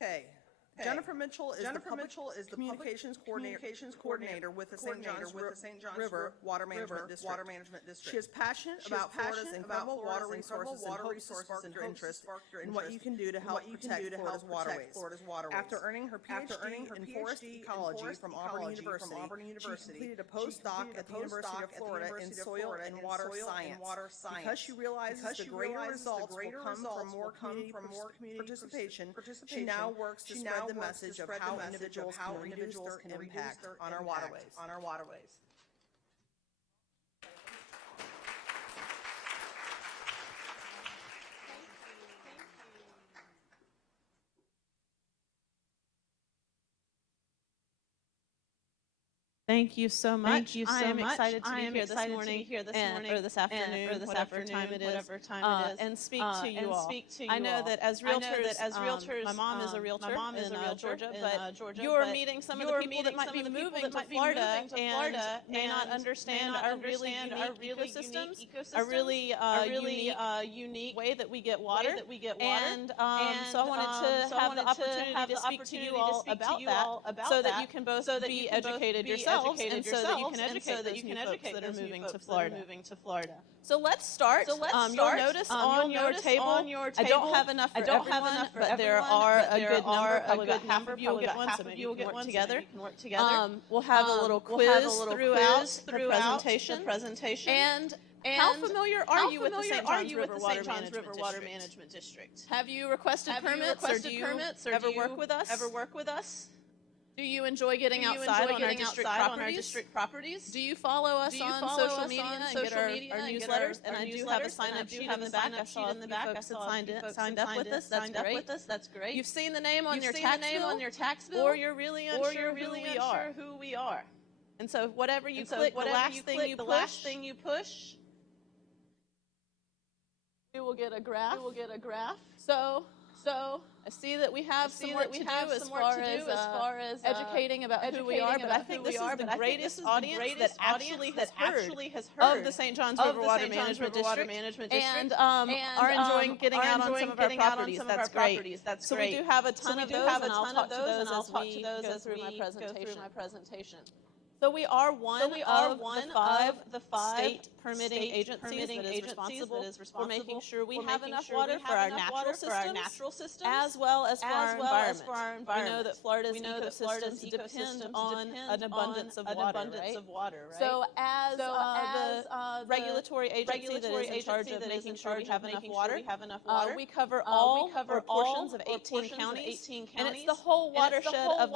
Okay. Jennifer Mitchell is the communications coordinator with the St. John's River Water Management District. She is passionate about Florida's incredible water resources and hopes to spark your interest in what you can do to help protect Florida's waterways. After earning her PhD in forest ecology from Auburn University, she completed a postdoc at the University of Florida in soil and water science. Because she realizes the greater results will come from more community participation, she now works to spread the message of how individuals can reduce their impact on our waterways. Thank you so much. I am excited to be here this morning, or this afternoon, whatever time it is, and speak to you all. I know that as realtors, my mom is a realtor in Georgia, but you're meeting some of the people that might be moving to Florida and may not understand our really unique ecosystems, a really unique way that we get water. And so I wanted to have the opportunity to speak to you all about that, so that you can both be educated yourselves, and so that you can educate those new folks that are moving to Florida. So let's start. You'll notice on your table, I don't have enough for everyone, but there are a good number, probably about half of you will get one, so maybe you can work together. We'll have a little quiz throughout the presentation. And how familiar are you with the St. John's River Water Management District? Have you requested permits, or do you ever work with us? Do you enjoy getting outside on our district properties? Do you follow us on social media and get our newsletters? And I do have a sign-up sheet in the back. I saw a few folks that signed up with us. That's great. You've seen the name on your tax bill, or you're really unsure who we are. And so whatever you click, the last thing you push, you will get a graph. So I see that we have some work to do as far as educating about who we are, but I think this is the greatest audience that actually has heard of the St. John's River Water Management District and are enjoying getting out on some of our properties. That's great. So we do have a ton of those, and I'll talk to those as we go through my presentation. So we are one of the five state permitting agencies that is responsible for making sure we have enough water for our natural systems, as well as for our environment. We know that Florida's ecosystems depend on an abundance of water, right? So as the regulatory agency that is in charge of making sure we have enough water, we cover all or portions of 18 counties, and it's the whole watershed of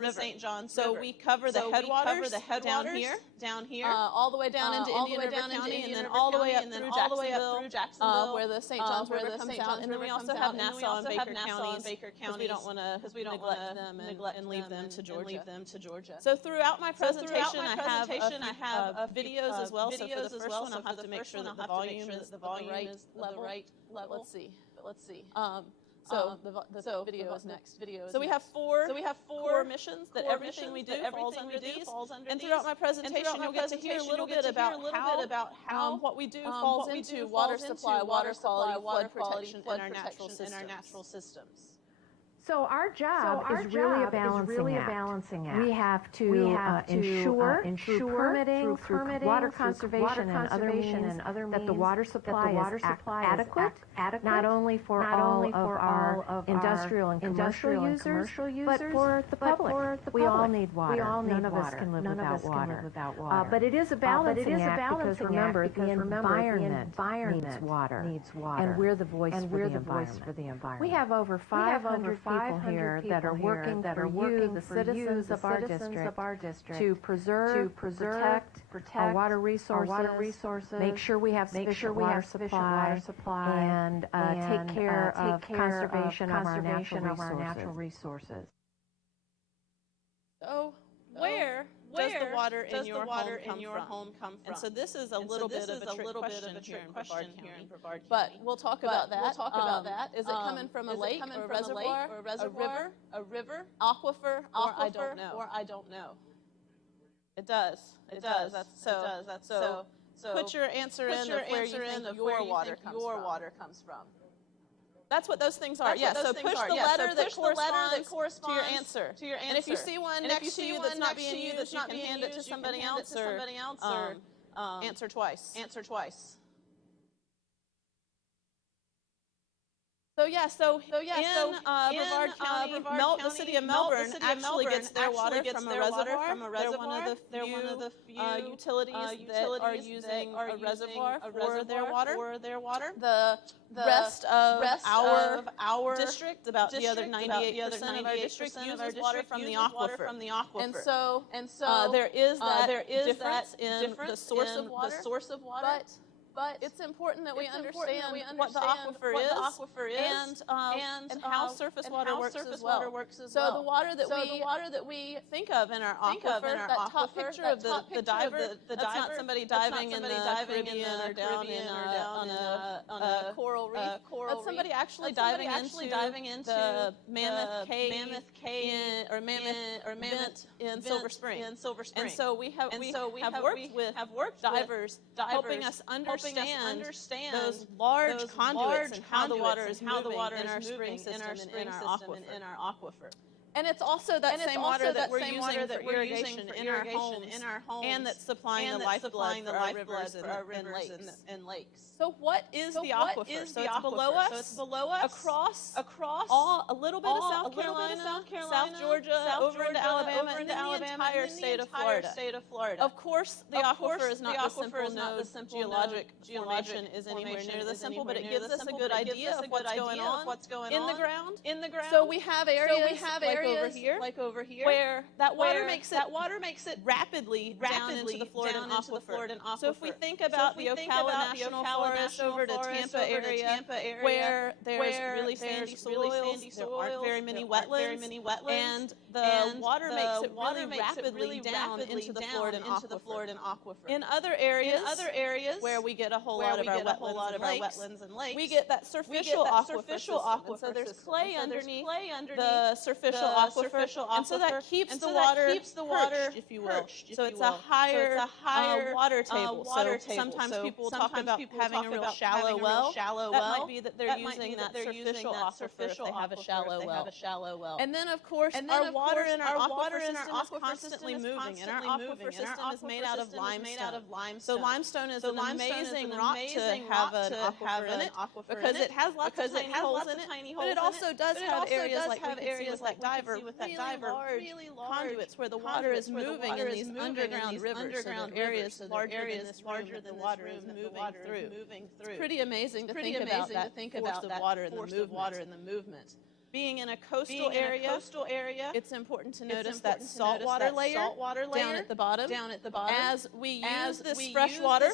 the St. John's River. So we cover the headwaters down here, all the way down into Indian River County, and then all the way up through Jacksonville, where the St. John's River comes out. And then we also have Nassau and Baker counties, because we don't want to neglect them and leave them to Georgia. So throughout my presentation, I have videos as well. So for the first one, I'll have to make sure that the volume is the right level. Let's see. So the video is next. So we have four core missions that everything we do falls under these. And throughout my presentation, you'll get to hear a little bit about how what we do falls into water supply, water quality, flood protection in our natural systems. So our job is really a balancing act. We have to ensure through permitting, through water conservation and other means that the water supply is adequate, not only for all of our industrial and commercial users, but for the public. We all need water. None of us can live without water. But it is a balancing act because remember, the environment needs water. And we're the voice for the environment. We have over 500 people here that are working for the citizens of our district to preserve, protect our water resources, make sure we have sufficient water supply, and take care of conservation of our natural resources. So where does the water in your home come from? And so this is a little bit of a trick question here in Brevard County. But we'll talk about that. Is it coming from a lake, or a reservoir, a river, aquifer, or I don't know? It does. So put your answer in of where you think your water comes from. That's what those things are. Yeah, so push the letter that corresponds to your answer. And if you see one next to you that's not being used, you can hand it to somebody else or answer twice. So in Brevard County, the city of Melbourne actually gets their water from a reservoir. They're one of the few utilities that are using a reservoir for their water. The rest of our district, about the other 98% of our district, uses water from the aquifer. And so there is that difference in the source of water. But it's important that we understand what the aquifer is and how surface water works as well. So the water that we think of in our aquifer, that top picture of the diver, that's not somebody diving in the Caribbean or down on a coral reef. That's somebody actually diving into the Mammoth Cave or Mammoth Vent in Silver Spring. And so we have worked with divers helping us understand those large conduits and how the water is moving in our spring system and in our aquifer. And it's also that same water that we're using for irrigation in our homes and that's supplying the lifeblood for our rivers and lakes. So what is the aquifer? So it's below us, across a little bit of South Carolina, South Georgia, over into Alabama, and then the entire state of Florida. Of course, the aquifer is not the simple geologic formation is anywhere near the simple, but it gives us a good idea of what's going on in the ground. So we have areas like over here, where that water makes it rapidly down into the Florida aquifer. So if we think about the Ocala National Forest over to Tampa area, where there's really sandy soils, there aren't very many wetlands, and the water makes it really rapidly down into the Florida aquifer. In other areas where we get a whole lot of our wetlands and lakes, we get that surficial aquifer. So there's clay underneath the surficial aquifer, and so that keeps the water perched, if you will. So it's a higher water table. So sometimes people will talk about having a real shallow well. That might be that they're using that surficial aquifer if they have a shallow well. And then, of course, our water in our aquifer system is constantly moving, and our aquifer system is made out of limestone. So limestone is an amazing rock to have an aquifer in it because it has lots of tiny holes in it, but it also does have areas like we can see with that diver, really large conduits where the water is moving in these underground rivers, so the areas larger than the water is moving through. It's pretty amazing to think about that force of water in the movement. Being in a coastal area, it's important to notice that saltwater layer down at the bottom. As we use this fresh water,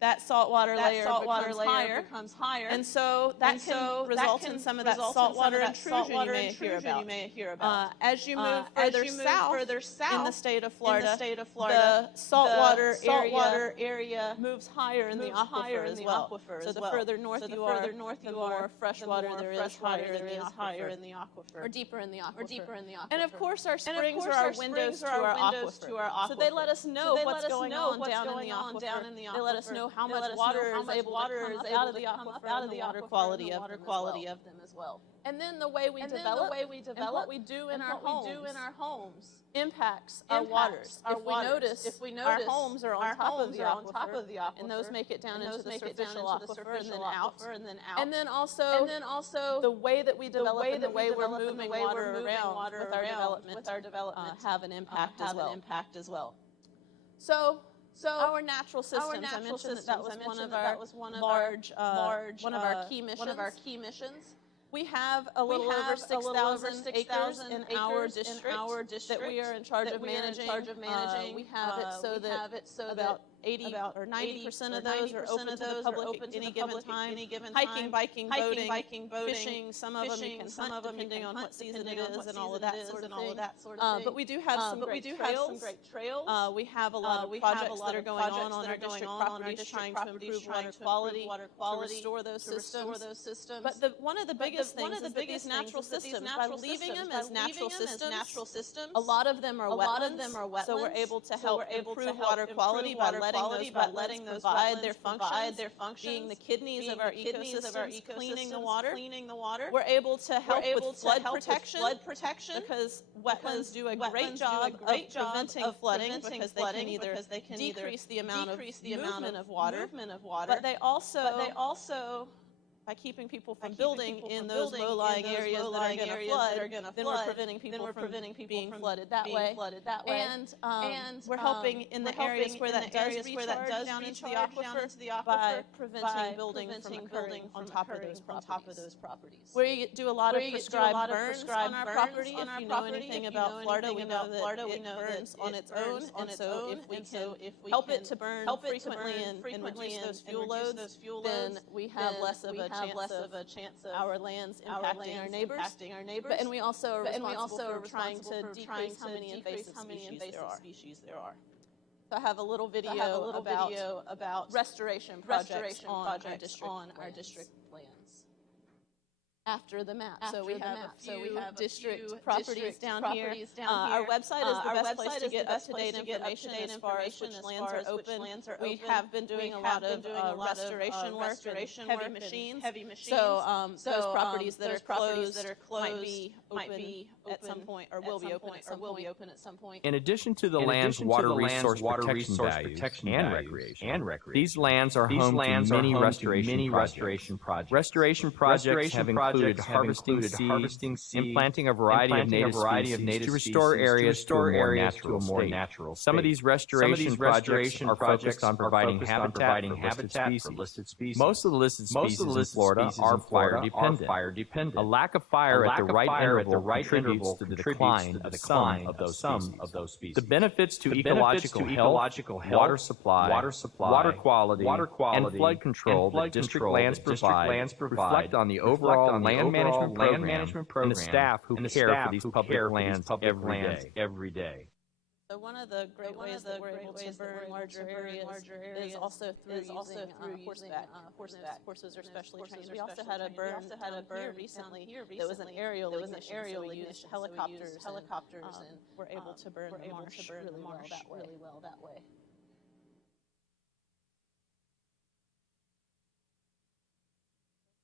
that saltwater layer becomes higher. And so that can result in some of that saltwater intrusion you may hear about. As you move further south in the state of Florida, the saltwater area moves higher in the aquifer as well. So the further north you are, the more fresh water there is higher in the aquifer, or deeper in the aquifer. And of course, our springs are our windows to our aquifer. So they let us know what's going on down in the aquifer. They let us know how much water is able to come out of the aquifer and the water quality of them as well. And then the way we develop and what we do in our homes impacts our waters. If we notice, our homes are on top of the aquifer, and those make it down into the surficial aquifer and then out. And then also the way that we develop and the way we're moving water around with our development have an impact as well. So our natural systems, I mentioned that was one of our key missions. We have a little over 6,000 acres in our district that we are in charge of managing. We have it so that about 80 or 90% of those are open to the public at any given time. Hiking, biking, boating, fishing. Some of them you can hunt depending on what season it is and all of that sort of thing. But we do have some great trails. We have a lot of projects that are going on our district properties trying to improve water quality, to restore those systems. But one of the biggest things is that these natural systems, by leaving them as natural systems, a lot of them are wetlands. So we're able to help improve water quality by letting quality by letting those provide their functions, being the kidneys of our ecosystems, cleaning the water. We're able to help with flood protection because wetlands do a great job of preventing flooding because they can either decrease the amount of movement of water, but they also by keeping people from building in those low-lying areas that are going to flood, then we're preventing people from being flooded that way. And we're helping in the areas where that does recharge down into the aquifer by preventing building from occurring on top of those properties. We do a lot of prescribed burns on our property. If you know anything about Florida, we know that it burns on its own. And so if we can help it to burn frequently and reduce those fuel loads, then we have less of a chance of our lands impacting our neighbors. And we also are responsible for trying to decrease how many invasive species there are. So I have a little video about restoration projects on our district plans. After the map. So we have a few district properties down here. Our website is the best place to get up-to-date information as far as which lands are open. We have been doing a lot of restoration work and heavy machines. So those properties that are closed might be open at some point or will be open at some point. In addition to the land's water resource protection values and recreation, these lands are home to many restoration projects. Restoration projects have included harvesting seeds, implanting a variety of native species to restore areas to a more natural state. Some of these restoration projects are focused on providing habitat for listed species. Most of the listed species in Florida are fire dependent. A lack of fire at the right interval contributes to the decline of some of those species. The benefits to ecological health, water supply, water quality, and flood control that district lands provide reflect on the overall land management program and the staff who care for these public lands every day. So one of the great ways that we're able to burn larger areas is also through using horseback. Horses are specially trained. We also had a burn here recently that was an aerial mission. So we used helicopters and we're able to burn the marsh really well that way.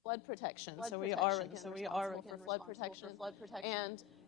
Flood protection. So we are responsible for flood protection.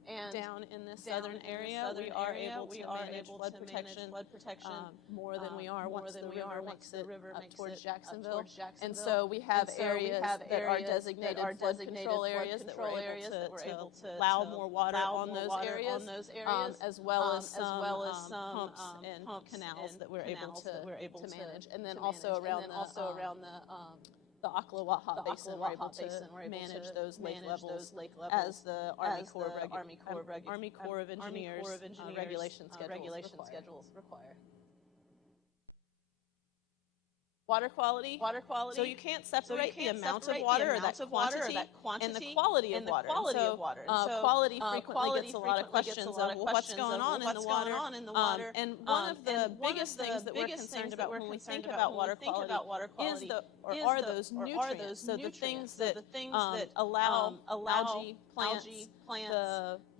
And down in this southern area, we are able to manage flood protection more than we are once the river makes it up towards Jacksonville. And so we have areas that are designated flood control areas that we're able to allow more water on those areas, as well as some pumps and canals that we're able to manage. And then also around the Ocklawaha Basin, we're able to manage those lake levels as the Army Corps of Engineers regulation schedules require. Water quality. So you can't separate the amount of water or that quantity and the quality of water. So quality frequently gets a lot of questions of what's going on in the water. And one of the biggest things that we're concerned about when we think about water quality are those nutrients. So the things that allow algae, plants,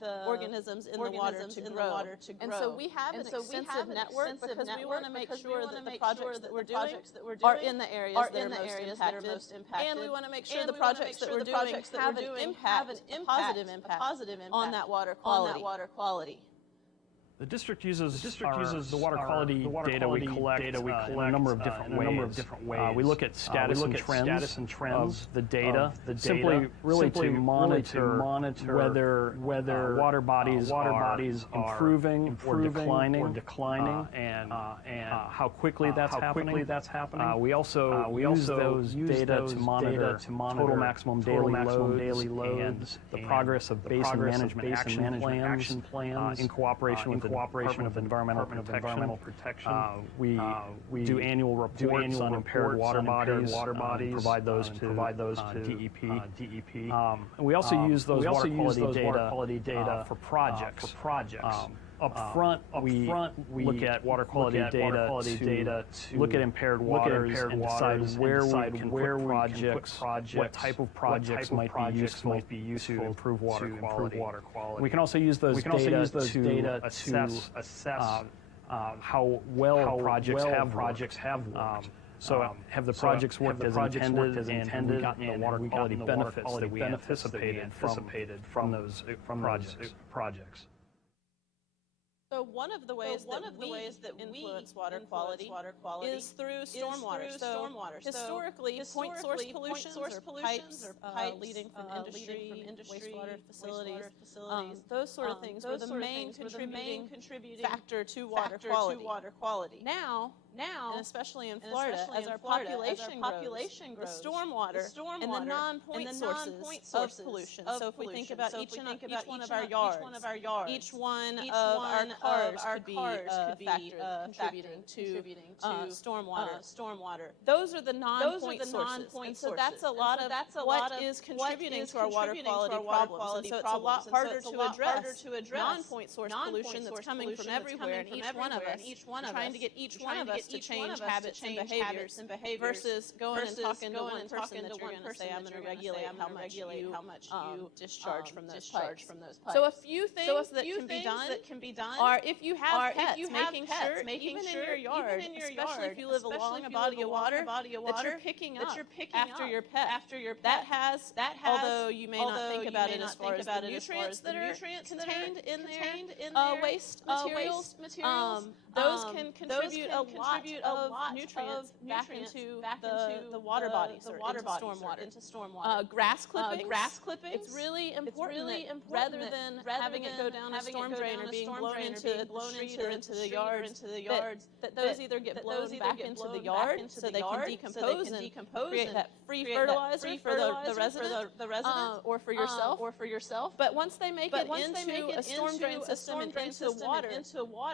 the organisms in the water to grow. And so we have an extensive network because we want to make sure that the projects that we're doing are in the areas that are most impacted. And we want to make sure the projects that we're doing have an impact, a positive impact on that water quality. The district uses the water quality data we collect in a number of different ways. We look at status and trends of the data, simply to monitor whether water bodies are improving or declining, and how quickly that's happening. We also use those data to monitor total maximum daily loads and the progress of basin management action plans in cooperation with the Department of Environmental Protection. We do annual reports on impaired water bodies, provide those to DEP. We also use those water quality data for projects. Up front, we look at water quality data to look at impaired waters and decide where we can put projects, what type of projects might be useful to improve water quality. We can also use those data to assess how well projects have worked. So have the projects worked as intended, and have we gotten the water quality benefits that we anticipated from those projects? So one of the ways that we influence water quality is through stormwater. So historically, point source pollutions or pipes leading from industry, wastewater facilities, those sort of things were the main contributing factor to water quality. Now, and especially in Florida, as our population grows, the stormwater and the non-point sources of pollution. So if we think about each one of our yards, each one of our cars could be a factor contributing to stormwater. Those are the non-point sources. And so that's a lot of what is contributing to our water quality problems. And so it's a lot harder to address non-point source pollution that's coming from everywhere, and each one of us trying to get each one of us to change habits and behaviors versus going and talking to one person that you're going to say, I'm going to regulate how much you discharge from those pipes. So a few things that can be done are, if you have pets, making sure even in your yard, especially if you live along a body of water, that you're picking up after your pet. That has, although you may not think about it as far as the nutrients that are contained in their waste materials, those can contribute a lot of nutrients back into the water bodies or into stormwater. Grass clippings. It's really important that rather than having it go down a storm drain or being blown into the street or into the yards, that those either get blown back into the yard so they can decompose and create that free fertilizer for the resident or for yourself. But once they make it into a storm drain system and into water,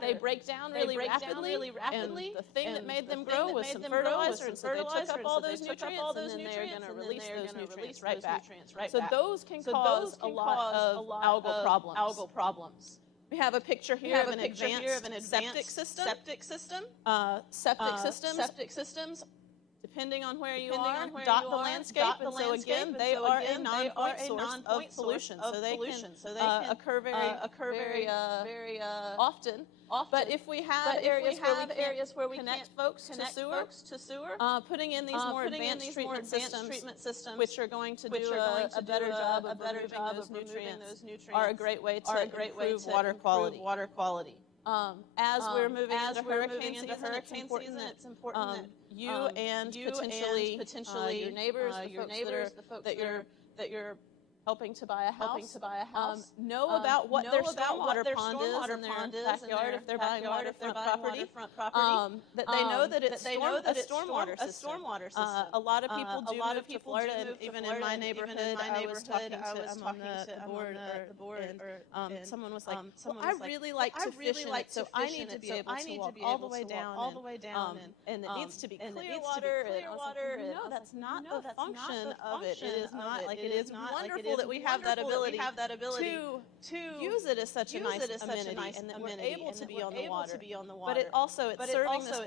they break down really rapidly, and the thing that made them grow was some fertilizer, and so they took up all those nutrients, and then they're going to release those nutrients right back. So those can cause a lot of algal problems. We have a picture here of an advanced septic system. Septic systems, depending on where you are, dot the landscape, and so again, they are a non-point source of pollution. So they can occur very often. But if we have areas where we connect folks to sewer, putting in these more advanced treatment systems, which are going to do a better job of removing those nutrients, are a great way to improve water quality. As we're moving into hurricane season, it's important that you and potentially your neighbors, the folks that you're helping to buy a house, know about what their stormwater pond is in their backyard if they're buying waterfront property, that they know that it's a stormwater system. A lot of people do move to Florida, and even in my neighborhood, I was talking to the board, and someone was like, well, I really like to fish in it, so I need to be able to walk all the way down, and it needs to be clear water. No, that's not the function of it. It is not like it is wonderful that we have that ability to use it as such a nice amenity, and that we're able to be on the water. But it's serving this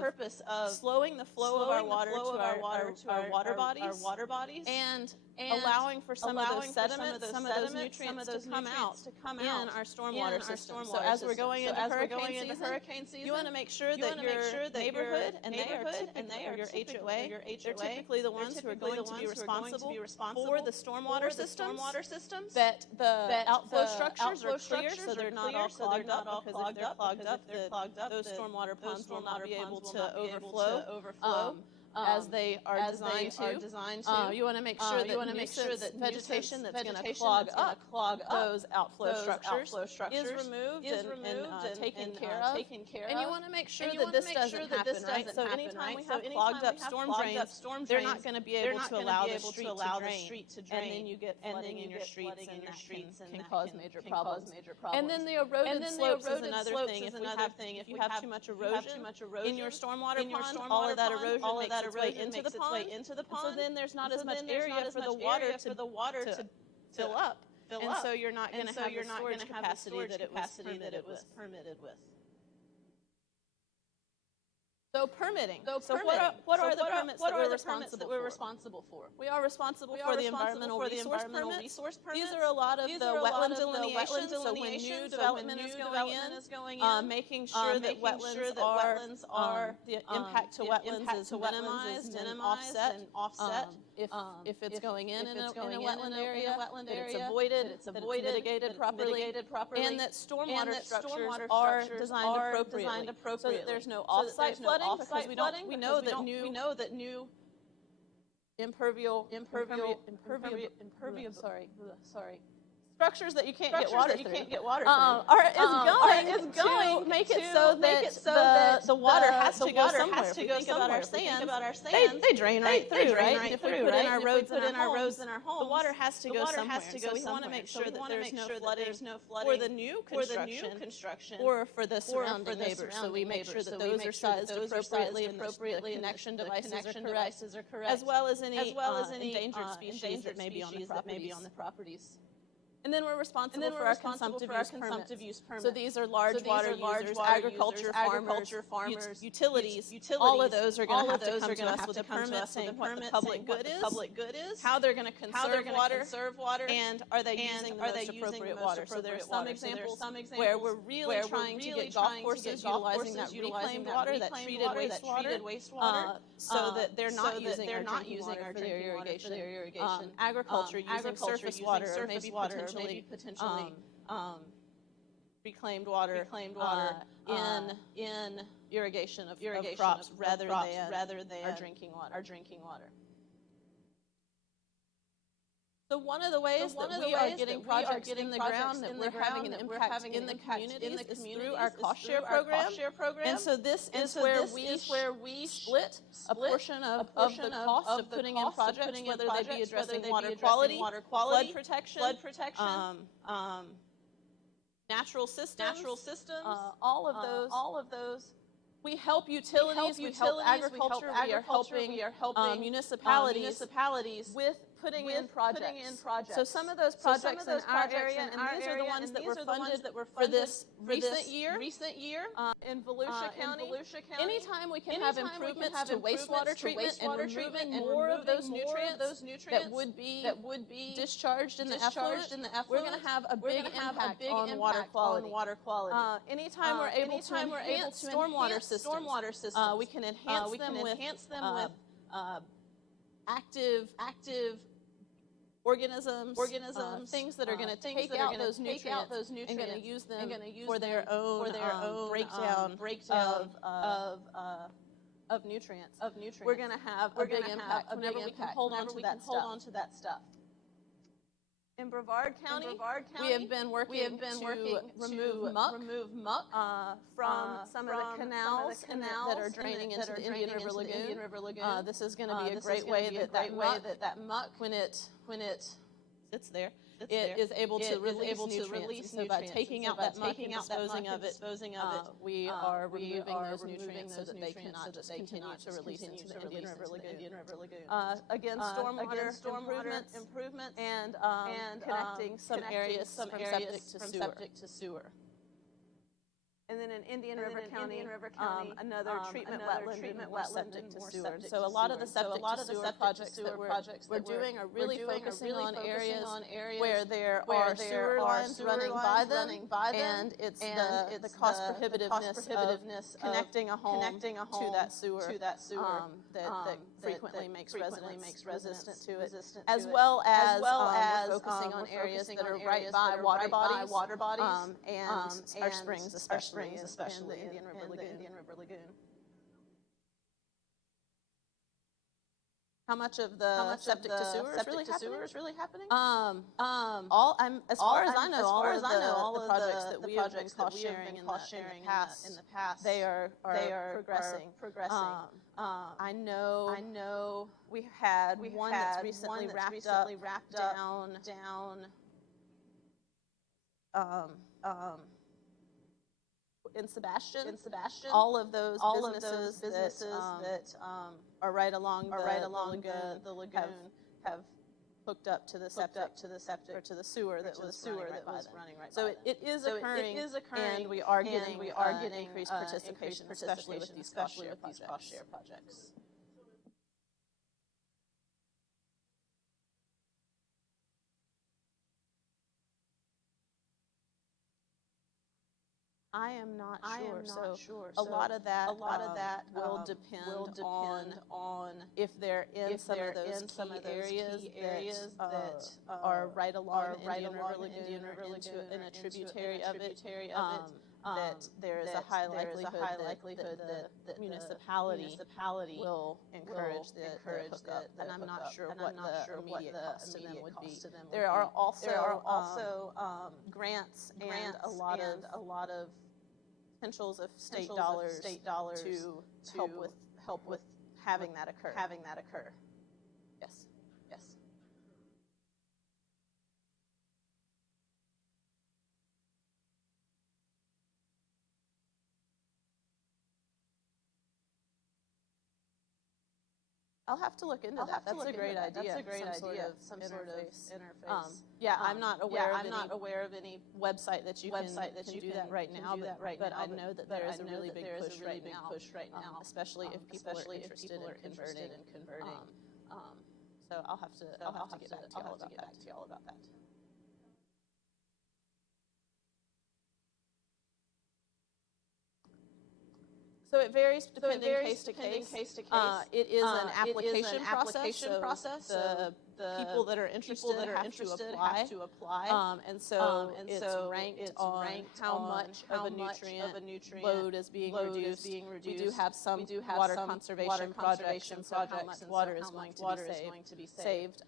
purpose of slowing the flow of our water to our water bodies, and allowing for some of those sediments, some of those nutrients to come out in our stormwater system. So as we're going into hurricane season, you want to make sure that your neighborhood, and they are your HOA, they're typically the ones who are going to be responsible for the stormwater systems, that the outflow structures are clear, so they're not all clogged up, because if they're clogged up, those stormwater ponds will not be able to overflow. As they are designed to. You want to make sure that vegetation that's going to clog up those outflow structures is removed and taken care of. And you want to make sure that this doesn't happen, right? So anytime we have clogged up storm drains, they're not going to be able to allow the street to drain, and then you get flooding in your streets, and that can cause major problems. And then the eroded slopes is another thing. If you have too much erosion in your stormwater pond, all of that erosion makes its way into the pond, so then there's not as much area for the water to fill up, and so you're not going to have the storage capacity that it was permitted with. So permitting. So what are the permits that we're responsible for? We are responsible for the environmental resource permits. These are a lot of the wetland delineations. So when new development is going in, making sure that wetlands are the impact to wetlands is minimized and offset. If it's going in a wetland area, that it's avoided, that it's mitigated properly, and that stormwater structures are designed appropriately, so that there's no off-site flooding, because we know that new impervious structures that you can't get water through is going to make it so that the water has to go somewhere. If we think about our sands, they drain right through, right? And if we put in our roads and our homes, the water has to go somewhere. So we want to make sure that there's no flooding for the new construction or for the surrounding neighbors. So we make sure that those are sized appropriately, and the connection devices are correct, as well as any endangered species that may be on the properties. And then we're responsible for our consumptive use permits. So these are large water users, agriculture, farmers, utilities. All of those are going to have to come to us with a permit saying what the public good is, how they're going to conserve water, and are they using the most appropriate water. So there are some examples where we're really trying to get golf courses utilizing that reclaimed water, that treated wastewater, so that they're not using our drinking water for their irrigation. Agriculture using surface water, or maybe potentially reclaimed water in irrigation of crops rather than our drinking water. So one of the ways that we are getting projects in the ground, that we're having an impact in the communities, is through our cost share program. And so this is where we split a portion of the cost of putting in projects, whether they be addressing water quality, flood protection, natural systems, all of those. We help utilities, we help agriculture, we are helping municipalities with putting in projects. So some of those projects in our area, and these are the ones that were funded for this recent year in Volusia County. Anytime we can have improvements to wastewater treatment and removing more of those nutrients that would be discharged in the effluent, we're going to have a big impact on water quality. Anytime we're able to enhance stormwater systems, we can enhance them with active organisms, things that are going to take out those nutrients and going to use them for their own breakdown of nutrients. We're going to have a big impact whenever we can hold on to that stuff. In Brevard County, we have been working to remove muck from some of the canals that are draining into the Indian River Lagoon. This is going to be a great way that muck, when it sits there, it is able to release nutrients. So by taking out that muck and disposing of it, we are removing those nutrients so that they cannot just continue to release into the Indian River Lagoon. Again, stormwater improvements and connecting some areas from septic to sewer. And then in Indian River County, another treatment wetland and more septic to sewer. So a lot of the septic to sewer projects that we're doing are really focusing on areas where there are sewer lines running by them, and it's the cost prohibitiveness of connecting a home to that sewer that frequently makes residents resistant to it, as well as focusing on areas that are right by water bodies and our springs especially. In the Indian River Lagoon. How much of the septic to sewer is really happening? As far as I know, all of the projects that we have been cost sharing in the past, they are progressing. I know we had one that's recently wrapped up down. In Sebastian, all of those businesses that are right along the lagoon have hooked up to the septic, or to the sewer that was running right by them. So it is occurring, and we are getting increased participation, especially with these cost share projects. I am not sure. So a lot of that will depend on if they're in some of those key areas that are right along the Indian River Lagoon or in a tributary of it. That there is a high likelihood that the municipality will encourage the hookup, and I'm not sure what the immediate cost to them would be. There are also grants and a lot of potentials of state dollars to help with having that occur. Yes. I'll have to look into that. That's a great idea. Some sort of interface. Yeah, I'm not aware of any website that you can do that right now. But I know that there is a really big push right now, especially if people are interested in converting. So I'll have to get back to y'all about that. So it varies depending case to case. It is an application process. So the people that are interested have to apply. And so it's ranked on how much of a nutrient load is being reduced. We do have some water conservation projects, and so how much water is going to be saved.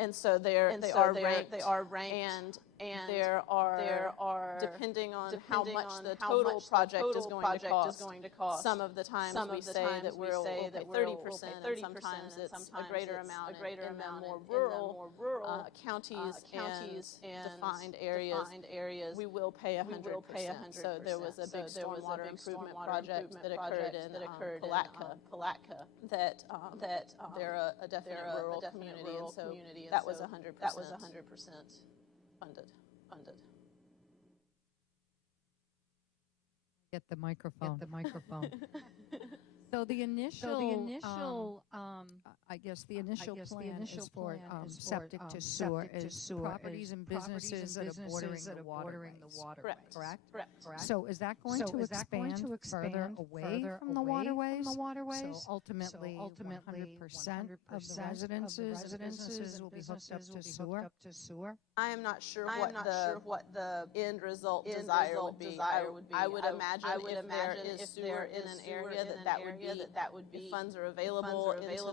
And so they are ranked, and there are depending on how much the total project is going to cost. Some of the times we say that we'll pay 30%, and sometimes it's a greater amount in the more rural counties and defined areas. We will pay 100%. So there was a big stormwater improvement project that occurred in Palatka that they're a definite rural community, and so that was 100% funded. Get the microphone. So the initial, I guess the initial plan is for septic to sewer is properties and businesses that are bordering the waterways. Correct. So is that going to expand further away from the waterways? So ultimately 100% of the residences will be hooked up to sewer. I am not sure what the end result desire would be. I would imagine if there is in an area that would be funds are available into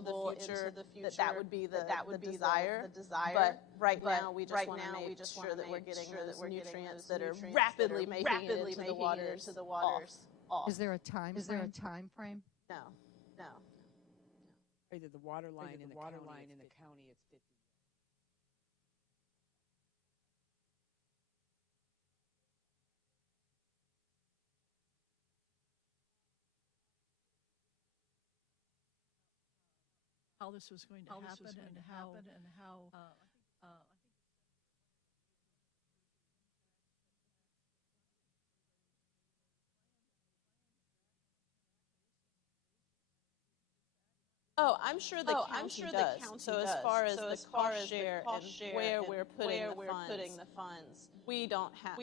the future, that would be the desire. But right now we just want to make sure that we're getting those nutrients that are rapidly making it into the waters off. Is there a time frame? No. Either the water line in the county, it's 50. How this was going to happen and how Oh, I'm sure the county does. So as far as the cost share and where we're putting the funds, we don't have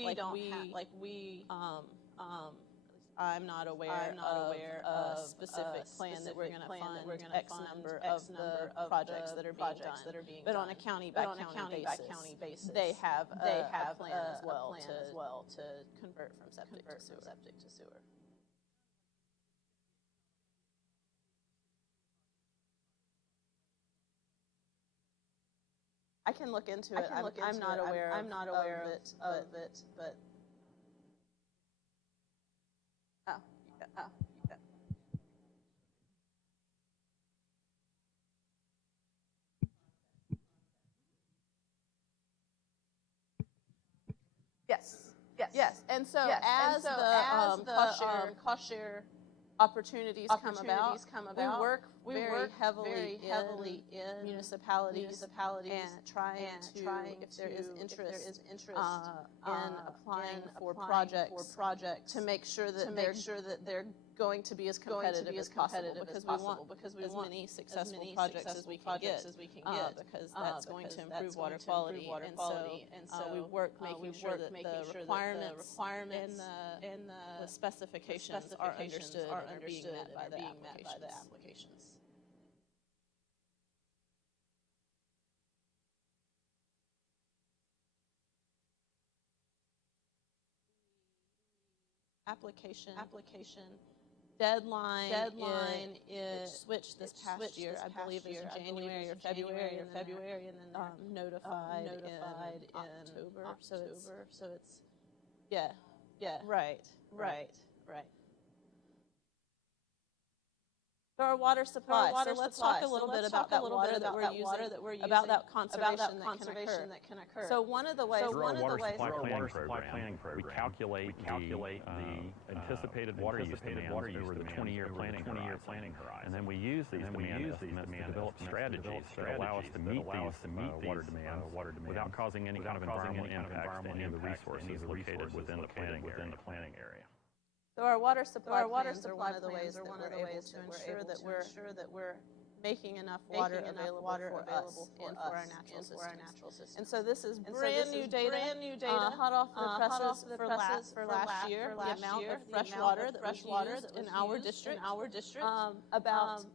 I'm not aware of a specific plan that we're going to fund X number of the projects that are being done. But on a county by county basis, they have a plan as well to convert from septic to sewer. I can look into it. I'm not aware of it, but. Yes. And so as the cost share opportunities come about, we work very heavily in municipalities and trying to, if there is interest in applying for projects, to make sure that they're going to be as competitive as possible, because we want as many successful projects as we can get, because that's going to improve water quality. And so we work making sure that the requirements and the specifications are understood and are being met by the applications. Application deadline is switched this past year. I believe is January or February, and then notified in October. So it's right. So our water supply. So let's talk a little bit about that water that we're using, about that conservation that can occur. So one of the ways, Through our water supply planning program, we calculate the anticipated water use demands over the 20-year planning horizon. And then we use these demand estimates to develop strategies that allow us to meet these water demands without causing any kind of environmental impact to any of the resources located within the planning area. So our water supply plans are one of the ways that we're able to ensure that we're making enough water available for us and for our natural systems. And so this is brand new data, hot off the presses for last year, the amount of fresh water that was used in our district, about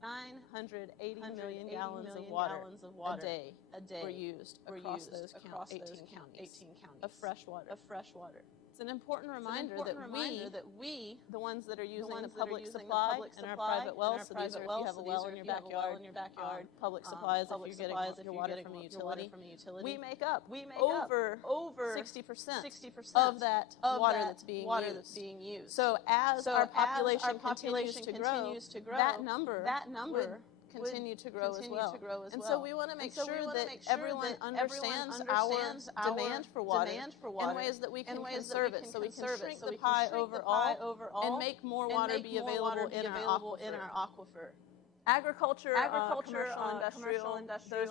980 million gallons of water a day were used across those 18 counties of fresh water. It's an important reminder that we, the ones that are using the public supply in our private wells, so these are if you have a well in your backyard, public supplies if you're getting your water from a utility, we make up over 60% of that water that's being used. So as our population continues to grow, that number would continue to grow as well. And so we want to make sure that everyone understands our demand for water in ways that we can conserve it, so we can shrink the pie overall and make more water be available in our aquifer. Agriculture, commercial, industrial, those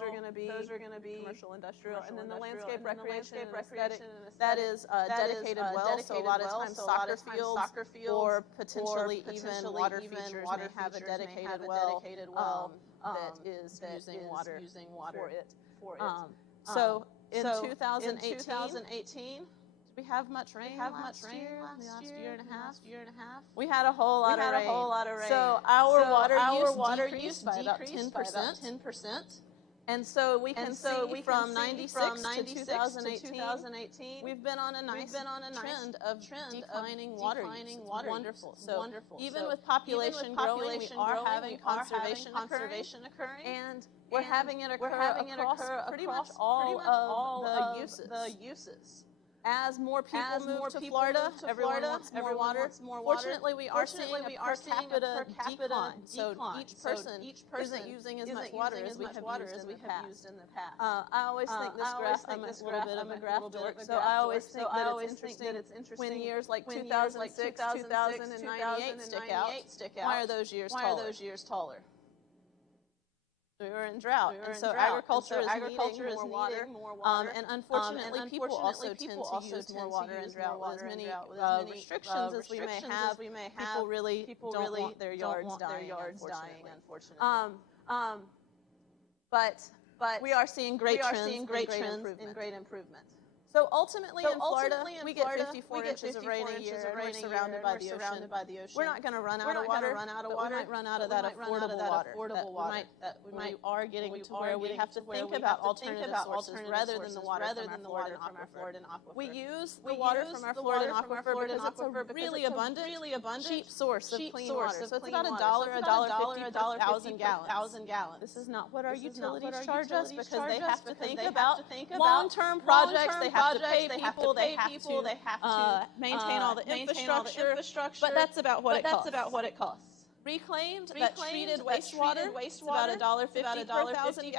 are going to be commercial, industrial, and then the landscape, recreation, and aesthetic, that is dedicated wells. So a lot of times soccer fields or potentially even water features may have a dedicated well that is using water for it. So in 2018. We have much rain last year and a half. We had a whole lot of rain. So our water use decreased by about 10%. And so we can see from 96 to 2018, we've been on a nice trend of declining water use. It's wonderful. So even with population growing, we are having conservation occurring, and we're having it occur across pretty much all of the uses. As more people move to Florida, everyone wants more water. Fortunately, we are seeing a per capita decline. So each person isn't using as much water as we have used in the past. I always think this graph, I'm a little bit of a graph dork, so I always think that it's interesting when years like 2006, 2098 stick out. Why are those years taller? We were in drought, and so agriculture is needing more water. And unfortunately, people also tend to use more water in drought. With as many restrictions as we may have, people really don't want their yards dying, unfortunately. But we are seeing great trends and great improvement. So ultimately, in Florida, we get 54 inches of rain a year, and we're surrounded by the ocean. We're not going to run out of water, but we might run out of that affordable water. We might are getting to where we have to think about alternative sources rather than the water from our Florida aquifer. We use the water from our Florida aquifer because it's a really abundant, cheap source of clean water. So it's about $1.50 per 1,000 gallons. This is not what our utilities charge us, because they have to think about long-term projects. They have to pay people, they have to maintain all the infrastructure, but that's about what it costs. reclaimed that treated wastewater, it's about $1.50 per 1,000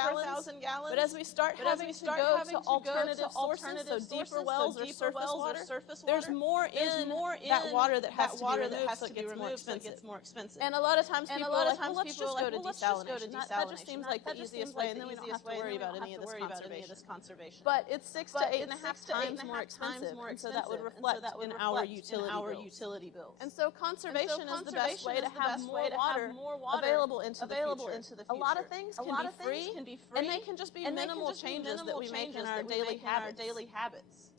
gallons. But as we start having to go to alternative sources, so deeper wells or surface water, there's more in that water that has to be removed, so it gets more expensive. And a lot of times people are like, well, let's just go to desalination. That just seems like the easiest way, and then we don't have to worry about any of this conservation. But it's 6 to 8.5 times more expensive, and so that would reflect in our utility bills. And so conservation is the best way to have more water available into the future. A lot of things can be free, and they can just be minimal changes that we make in our daily habits.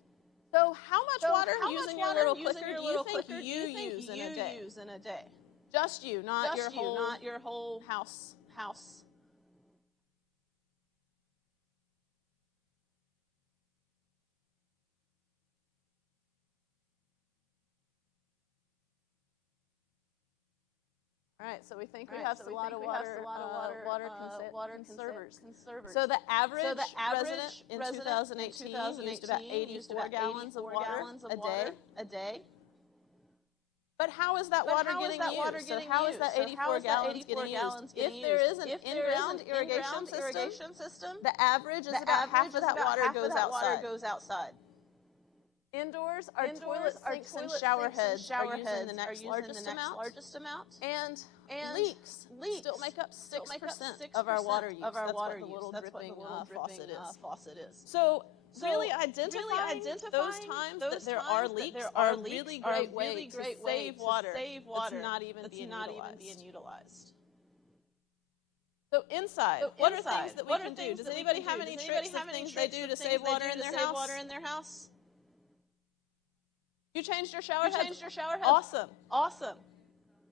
So how much water using your little clicker do you think you use in a day? Just you, not your whole house. All right, so we think we have a lot of water conservers. So the average resident in 2018 used about 84 gallons of water a day. But how is that water getting used? So how is that 84 gallons getting used? If there is an in-ground irrigation system, the average is about half of that water goes outside. Indoors, our toilet sinks and shower heads are using the next largest amount. And leaks still make up 6% of our water use. That's what the little dripping faucet is. So really identifying those times that there are leaks are a really great way to save water that's not even being utilized. So inside, what are things that we can do? Does anybody have any tricks of things they do to save water in their house? You changed your shower heads? Awesome.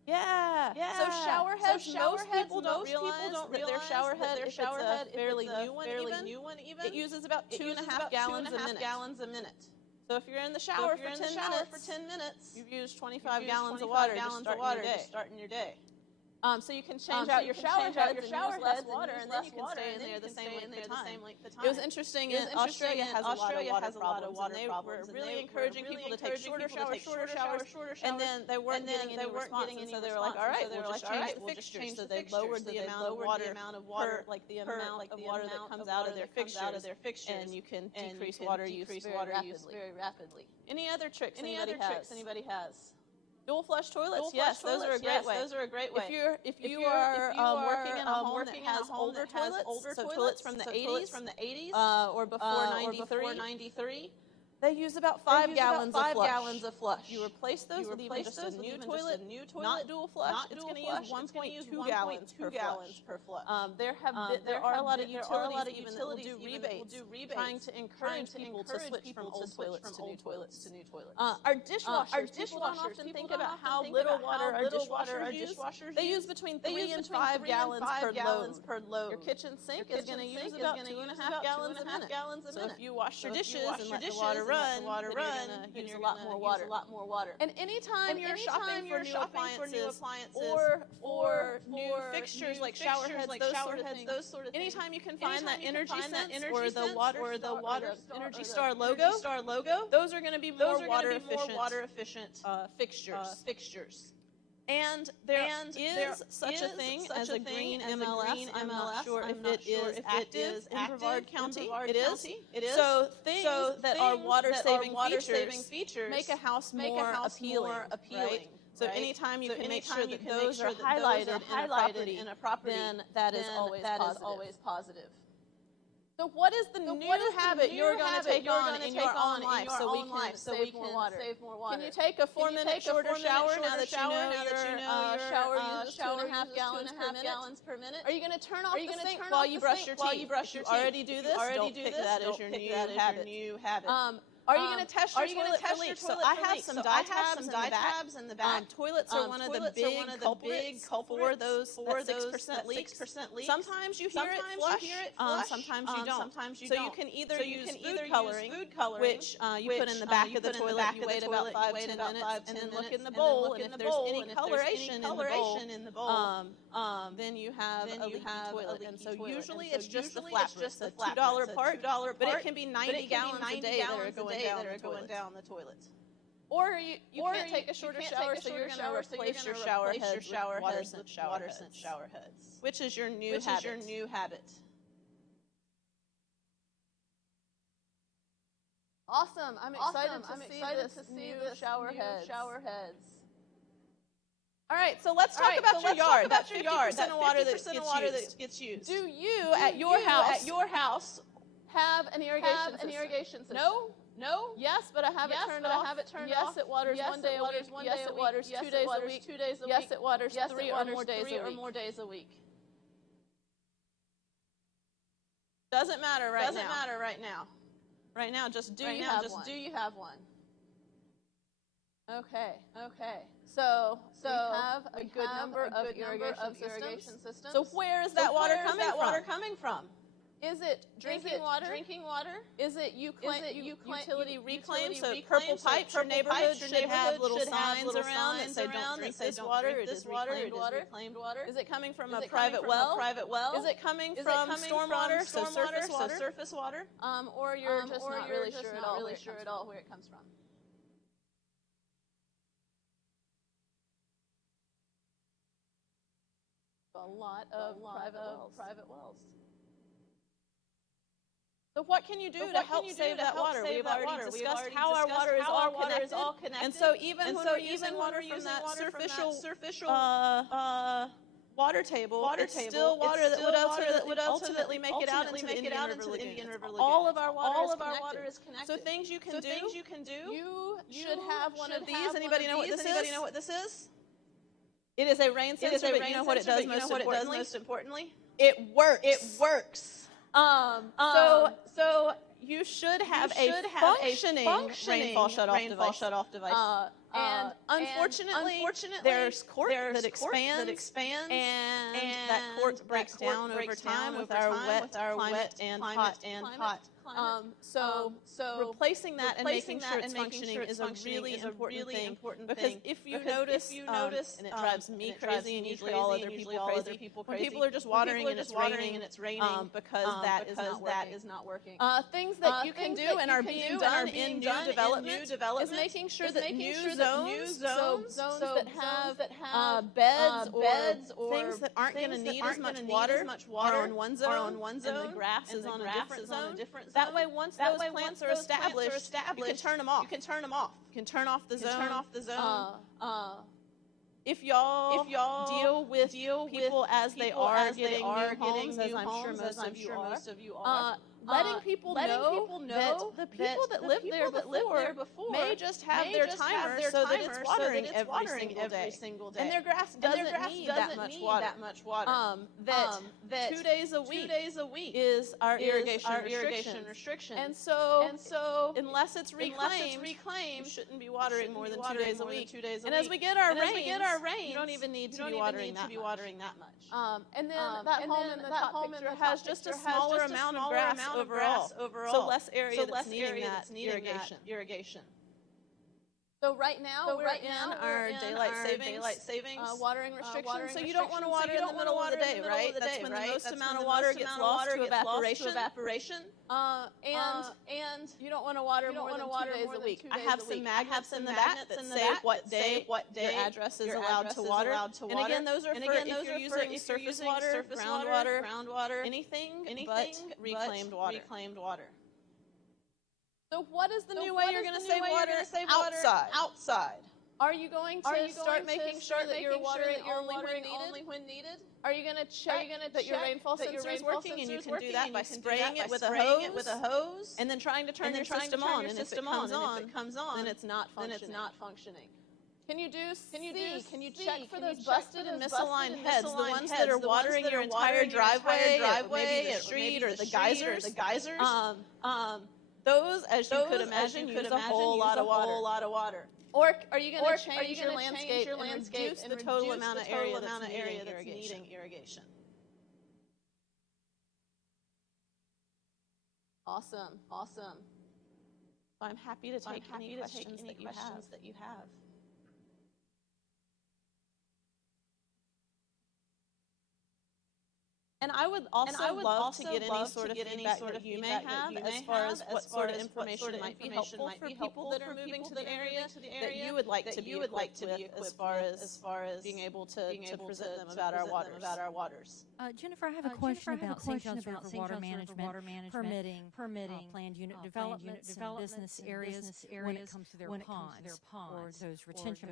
Yeah. So shower heads, most people don't realize that their shower head, if it's a fairly new one even, it uses about 2.5 gallons a minute. So if you're in the shower for 10 minutes, you've used 25 gallons of water just starting your day. So you can change out your shower heads and use less water, and then you can stay in there the same length of time. It was interesting. Australia has a lot of water problems, and they were really encouraging people to take shorter showers, and then they weren't getting any response. And so they were like, all right, we'll just change the fixtures. So they lowered the amount of water that comes out of their fixtures, and you can decrease water use very rapidly. Any other tricks anybody has? Dual flush toilets, yes, those are a great way. If you are working in a home that has older toilets, so toilets from the 80s or before 93, they use about 5 gallons of flush. You replace those with even just a new toilet, not dual flush. It's going to use 1.2 gallons per flush. There are a lot of utilities even that will do rebates, trying to encourage people to switch from old toilets to new toilets. Our dishwashers, people don't often think about how little water our dishwashers use. They use between 3 and 5 gallons per load. Your kitchen sink is going to use about 2.5 gallons a minute. So if you wash your dishes and let the water run, then you're going to use a lot more water. And anytime you're shopping for new appliances or new fixtures like shower heads, those sort of things, anytime you can find that Energy Sense or the Water Energy Star logo, those are going to be more water efficient fixtures. And there is such a thing as a green MLS. I'm not sure if it is active in Brevard County. It is. So things that are water-saving features make a house more appealing. Right? So anytime you can make sure that those are highlighted in a property, then that is always positive. So what is the new habit you're going to take on in your own life so we can save more water? Can you take a 4-minute shorter shower now that you know your shower uses 2.5 gallons per minute? Are you going to turn off the sink while you brush your teeth? If you already do this, don't pick that as your new habit. Are you going to test your toilet for leaks? So I have some dye tabs in the back. Toilets are one of the big culprits for those 6% leaks. Sometimes you hear it flush, sometimes you don't. So you can either use food coloring, which you put in the back of the toilet, you wait about 5-10 minutes, and then look in the bowl, and if there's any coloration in the bowl, then you have a leaky toilet. And so usually it's just the flat bricks, a $2 part, but it can be 90 gallons a day that are going down the toilet. Or you can't take a shorter shower, so you're going to replace your shower heads with water-scented shower heads, which is your new habit. Awesome. I'm excited to see this shower heads. All right, so let's talk about your yard. That 50% of water that gets used. Do you at your house have an irrigation system? No. Yes, but I have it turned off. Yes, it waters 1 day a week. Yes, it waters 2 days a week. Yes, it waters 3 or more days a week. Doesn't matter right now. Right now, just do you have one? Okay. So we have a good number of irrigation systems. So where is that water coming from? Is it drinking water? Is it utility reclaim? So purple pipes, your neighborhood should have little signs around that say don't drink this water, it is reclaimed water. Is it coming from a private well? Is it coming from stormwater, so surface water? Or you're just not really sure at all where it comes from? A lot of private wells. So what can you do to help save that water? We've already discussed how our water is all connected. And so even when we're using water from that superficial water table, it's still water that would ultimately make it out into the Indian River Lagoon. All of our water is connected. So things you can do. You should have one of these. Anybody know what this is? It is a rain sensor, but you know what it does most importantly? It works. So you should have a functioning rainfall shut-off device. And unfortunately, there's cork that expands, and that cork breaks down over time with our wet climate and hot. So replacing that and making sure it's functioning is a really important thing, because if you notice, and it drives me crazy and usually all other people crazy, when people are just watering and it's raining because that is not working. Things that you can do and are being done in new development is making sure that new zones that have beds or things that aren't going to need as much water are on one zone, and the grass is on a different zone. That way, once those plants are established, you can turn them off. You can turn off the zone. If y'all deal with people as they are getting new homes, as I'm sure most of you are, letting people know that the people that lived there before may just have their timer so that it's watering every single day. And their grass doesn't need that much water. That 2 days a week is our irrigation restriction. And so unless it's reclaimed, you shouldn't be watering more than 2 days a week. And as we get our rains, you don't even need to be watering that much. And then that home in the top picture has just a smaller amount of grass overall. So less area that's needing that irrigation. So right now we're in our daylight savings watering restrictions. So you don't want to water in the middle of the day, right? That's when the most amount of water gets lost to evaporation. And you don't want to water more than 2 days a week. I have some magnets in the back that say what day your address is allowed to water. And again, those are for if you're using surface water, groundwater, anything but reclaimed water. So what is the new way you're going to save water? Outside. Are you going to start making sure that you're watering only when needed? Are you going to check that your rainfall sensor is working? And you can do that by spraying it with a hose and then trying to turn your system on. And if it comes on, then it's not functioning. Can you check for those busted and misaligned heads, the ones that are watering your entire driveway, maybe the street or the geysers? Those, as you could imagine, use a whole lot of water. Or are you going to change your landscape and reduce the total amount of area that's needing irrigation? Awesome. So I'm happy to take any questions that you have. And I would also love to get any sort of feedback that you may have as far as what sort of information might be helpful for people that are moving to the area that you would like to be equipped with as far as being able to present them about our waters. Jennifer, I have a question about St. John's River water management, permitting planned unit developments in business areas when it comes to their ponds or those retention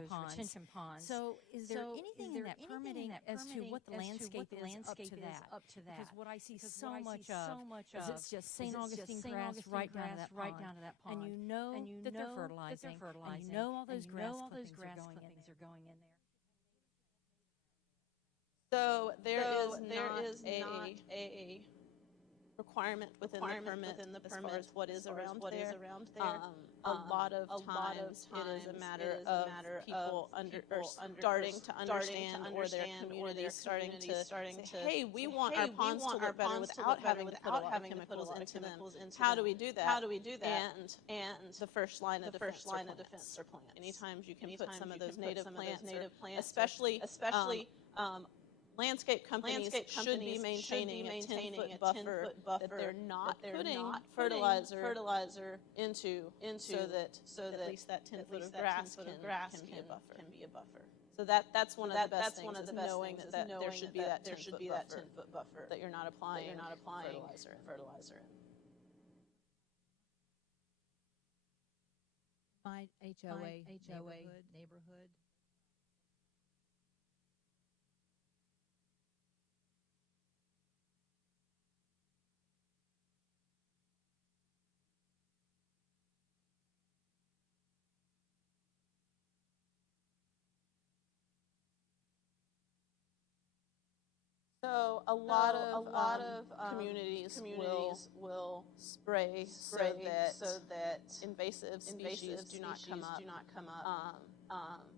ponds. So is there anything in that permitting as to what the landscape is up to that? Because what I see so much of is it's just St. Augustine grass right down to that pond, and you know that they're fertilizing, and you know all those grass clippings are going in there. So there is not a requirement within the permit as what is around there. A lot of times it is a matter of people starting to understand, or their communities starting to say, hey, we want our ponds to look better without having to put a lot of chemicals into them. How do we do that? And the first line of defense are plants. Anytime you can put some of those native plants, especially landscape companies should be maintaining a 10-foot buffer that they're not putting fertilizer into so that at least that 10-foot of grass can be a buffer. So that's one of the best things, is knowing that there should be that 10-foot buffer that you're not applying fertilizer in. My HOA neighborhood. So a lot of communities will spray so that invasive species do not come up.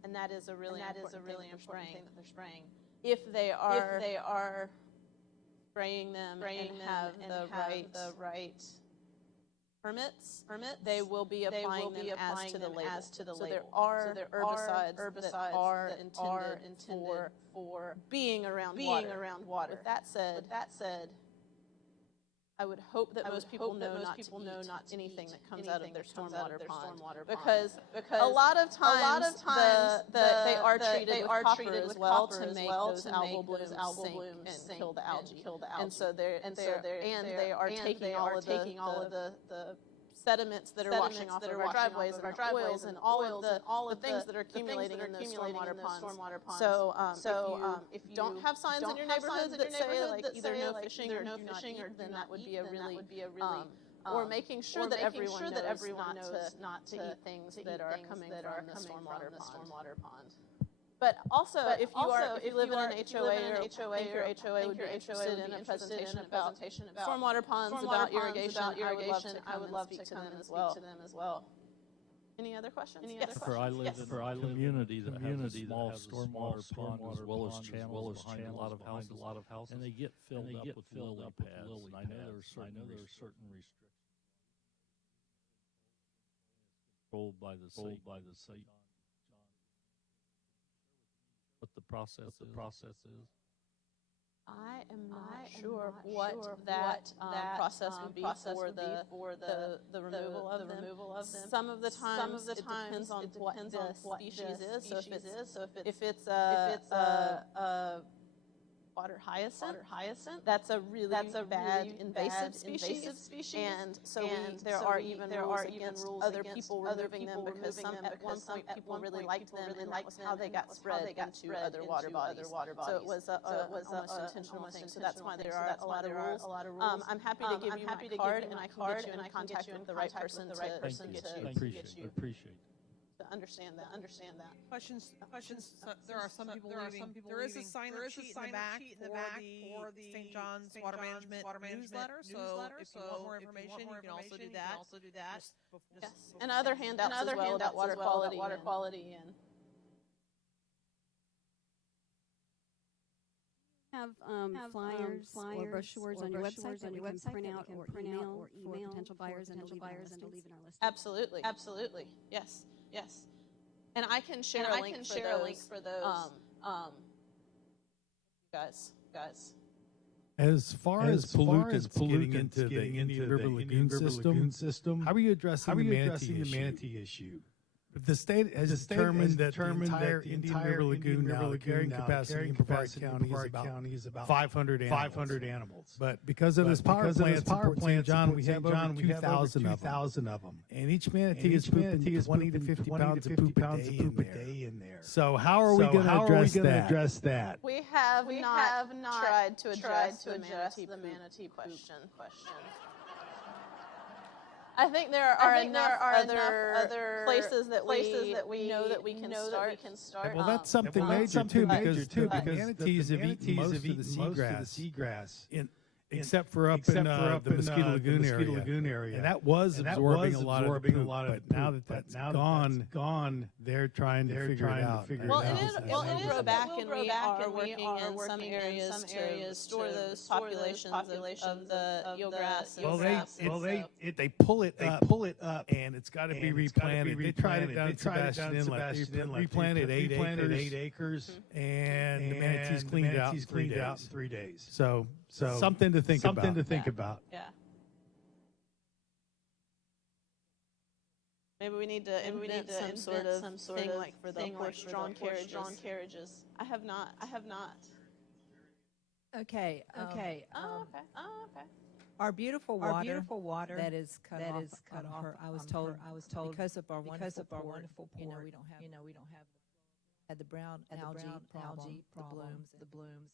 And that is a really important thing that they're spraying. If they are spraying them and have the right permits, they will be applying them as to the label. So there are herbicides that are intended for being around water. With that said, I would hope that most people know not to eat anything that comes out of their stormwater pond, because a lot of times they are treated with copper as well to make those algal blooms sink and kill the algae. And so they are taking all of the sediments that are washing off of our driveways and our oils and all of the things that are accumulating in those stormwater ponds. So if you don't have signs in your neighborhood that say like either no fishing or do not eat, then that would be a really or making sure that everyone knows not to eat things that are coming from the stormwater pond. But also, if you live in an HOA or think your HOA would be interested in a presentation about stormwater ponds, about irrigation, I would love to speak to them as well. Any other questions? I live in a community that has a small stormwater pond as well as channels behind a lot of houses, and they get filled up with lily pads. And I know there are certain restrictions controlled by the state. What the process is. I am not sure what that process would be for the removal of them. Some of the times it depends on what the species is. So if it's a water hyacinth, that's a bad invasive species, and so there are even rules against other people removing them, because at one point people really liked them, and that was how they got spread into other water bodies. So it was almost intentional thing. So that's why there are a lot of rules. I'm happy to give you my card, and I can get you in contact with the right person to get you. I appreciate To understand that. Questions? There are some people leaving. There is a sign-up sheet in the back for the St. John's Water Management newsletter. So if you want more information, you can also do that. Yes, and other handouts as well about water quality and. Have flyers or brochures on your website that we can print out or email for potential buyers and to leave in our list. Absolutely. Yes. And I can share a link for those. Guys. As far as pollutants getting into the Indian River Lagoon system, how are you addressing the manatee issue? The state has determined that the entire Indian River Lagoon now, the carrying capacity in Brevard County is about 500 animals. But because of this power plant in St. John, we have over 2,000 of them. And each manatee is pooping 20 to 50 pounds of poop a day in there. So how are we going to address that? We have not tried to address the manatee question. I think there are enough other places that we know that we can start. Well, that's something major too, because the manatees have eaten most of the seagrass, except for up in the Mosquito Lagoon area. And that was absorbing a lot of the poop, but now that that's gone, they're trying to figure it out. Well, it'll grow back, and we are working in some areas to restore those populations of the eelgrass. They pull it up, and it's got to be replanted. They tried it down at Sebastian Inlet. They replanted 8 acres, and the manatees cleaned it out in 3 days. So something to think about. Yeah. Maybe we need to invent some sort of thing like for the horse-drawn carriages. I have not. Okay. Oh, okay. Our beautiful water that is cut off. I was told because of our wonderful port. We don't have the brown algae, the blooms.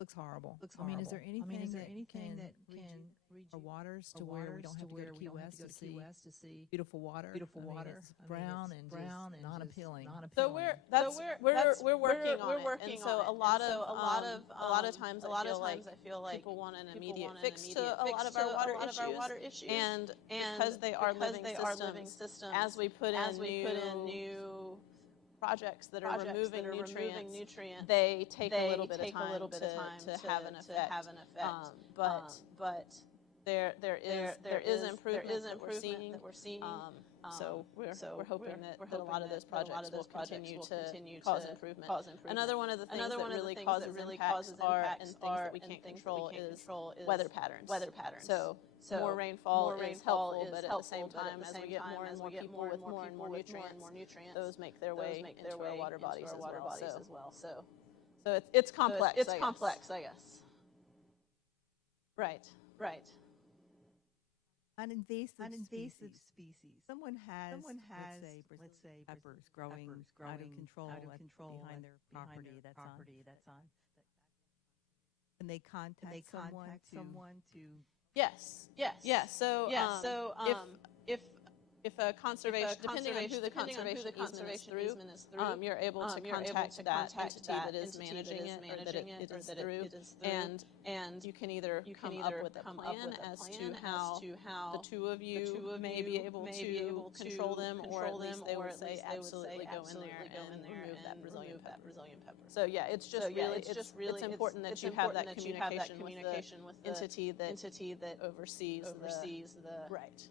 Looks horrible. I mean, is there anything that can reach our waters to where we don't have to go to Key West to see beautiful water? It's brown and not appealing. So we're working on it. And so a lot of times I feel like people want an immediate fix to a lot of our water issues. And because they are living systems, as we put in new projects that are removing nutrients, they take a little bit of time to have an effect. But there is improvement that we're seeing. So we're hoping that a lot of those projects will continue to cause improvement. Another one of the things that really causes impacts and things that we can't control is weather patterns. So more rainfall is helpful, but at the same time, as we get more and more people with more and more nutrients, those make their way into our water bodies as well. So it's complex. It's complex, I guess. Right. Uninvasive species. Someone has let's say peppers growing out of control behind their property that's on. And they contact someone to. Yes. So if a conservation, depending on who the conservation easement is through, you're able to contact that entity that is managing it or that it is through, and you can either come up with a plan as to how the two of you may be able to control them, or at least they would say absolutely go in there and remove that Brazilian pepper. So yeah, it's important that you have that communication with the entity that oversees the right.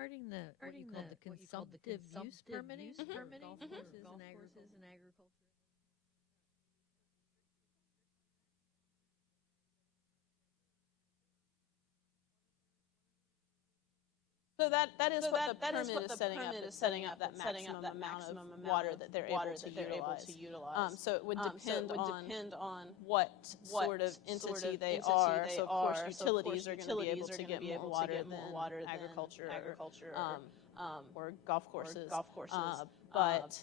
Regarding the consultative use permitting, golf courses and agriculture. So that is what the permit is setting up that maximum amount of water that they're able to utilize. So it would depend on what sort of entity they are. So of course utilities are going to be able to get more water than agriculture or golf courses. But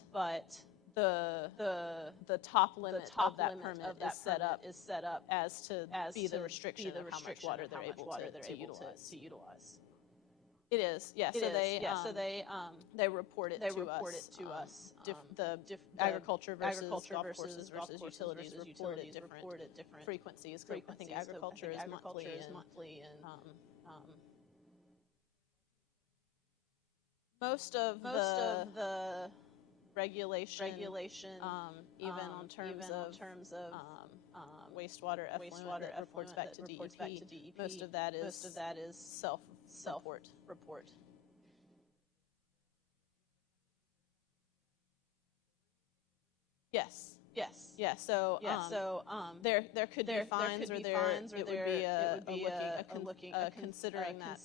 the top limit of that permit is set up as to be the restriction of how much water they're able to utilize. It is, yes. So they report it to us. The agriculture versus golf courses versus utilities report at different frequencies. I think agriculture is monthly, and most of the regulation, even on terms of wastewater effluent that reports back to DEP, most of that is self-report. Yes. So there could be fines, or it would be considering that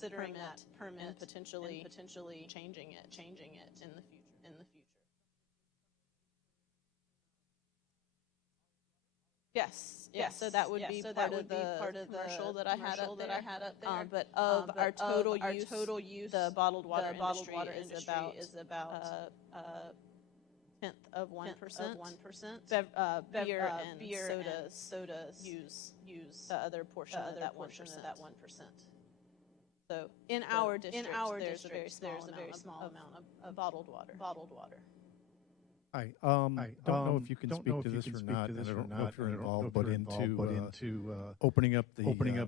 permit and potentially changing it in the future. Yes. So that would be part of the commercial that I had up there. But of our total use, the bottled water industry is about 1/10 of 1%. Beer and sodas use the other portion of that 1%. So in our district, there's a very small amount of bottled water. Hi. I don't know if you can speak to this or not. I don't know if you're involved, but into opening up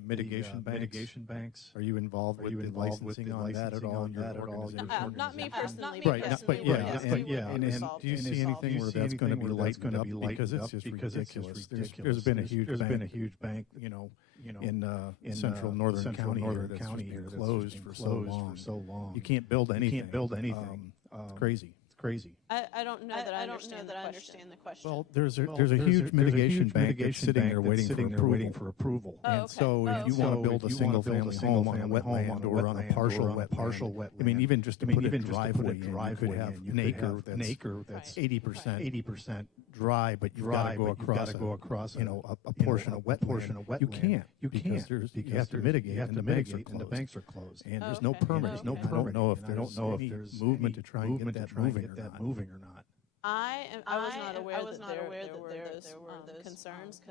mitigation banks. Are you involved with the licensing on that at all? Not me personally. Right. But yeah. And do you see anything where that's going to be lightened up? Because it's just ridiculous. There's been a huge bank, in central northern county that's closed for so long. You can't build anything. It's crazy. I don't know that I understand the question. Well, there's a huge mitigation bank that's sitting there waiting for approval. And so if you want to build a single family home on a wetland or on a partial wetland, I mean, even just to put a driveway in, you could have an acre that's 80% dry, but you've got to go across a portion of wetland. You can't. You have to mitigate, and the banks are closed. And there's no permit. I don't know if there's movement to try and get that moving or not. I was not aware that there were those concerns.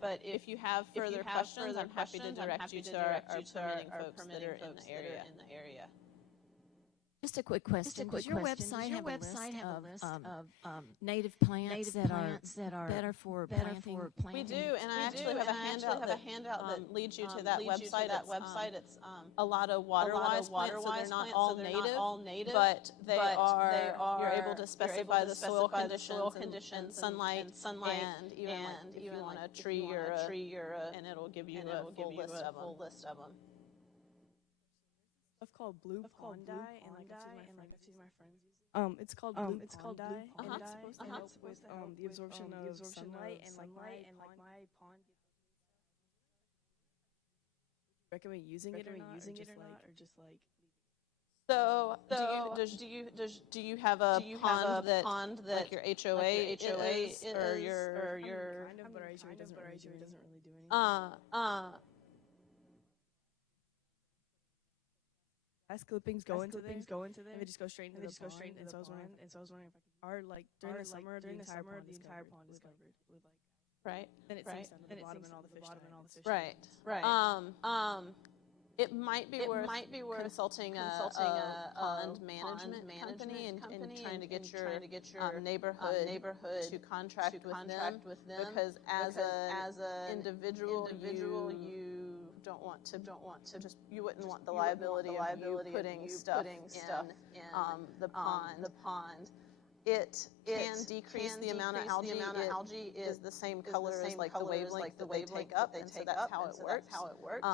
But if you have further questions, I'm happy to direct you to our permitting folks that are in the area. Just a quick question. Does your website have a list of native plants that are better for planting? We do, and I actually have a handout that leads you to that website. It's a lot of water-wise plants, so they're not all native, but they are. You're able to specify the soil conditions, sunlight, and even if you want a tree or and it'll give you a full list of them. Stuff called blue pond dye, and I've seen my friends use it. It's called blue pond dye, and it's supposed to help with the absorption of sunlight, and like my pond. Recommend using it or not, or just like. So do you have a pond that like your HOA is, or your kind of, but our HOA doesn't really do anything. Ice clippings go into there, and they just go straight into the pond. And so I was wondering if I could, during the summer, the entire pond is covered with right. Then it sinks down to the bottom and all the fish. Right. It might be worth consulting a pond management company and trying to get your neighborhood to contract with them because as a individual you don't want to just you wouldn't want the liability of you putting stuff in the pond. It can decrease the amount of algae. Is the same color as like the wavelength that they take up, and so that's how it works.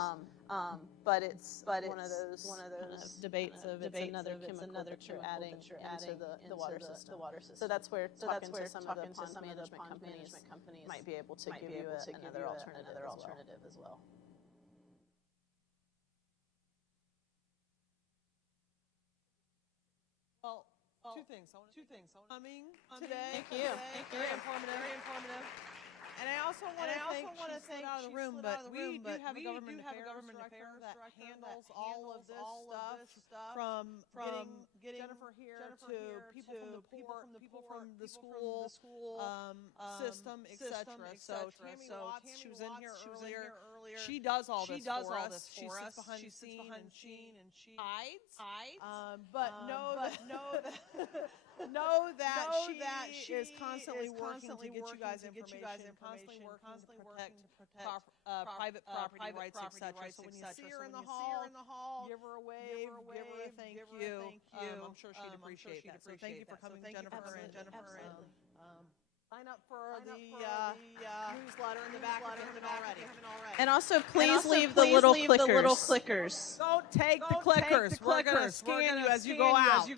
But it's one of those kind of debates of it's another chemical that you're adding into the water system. So that's where talking to some of the pond management companies might be able to give you another alternative as well. Well, two things. Coming today. Thank you. Very informative. And I also want to thank out of the room, but we do have a government affairs that handles all of this stuff from getting Jennifer here to people from the school system, etc. So Tammy Watts, she was in here earlier. She does all this for us. She sits behind the scene and she hides. But know that she is constantly working to get you guys information, constantly working to protect private property rights, etc. So when you see her in the hall, give her a wave, give her a thank you. I'm sure she'd appreciate that. So thank you for coming, Jennifer. Sign up for the newsletter in the back if you haven't already. And also, please leave the little clickers. Don't take the clickers. We're going to scan you as you go out.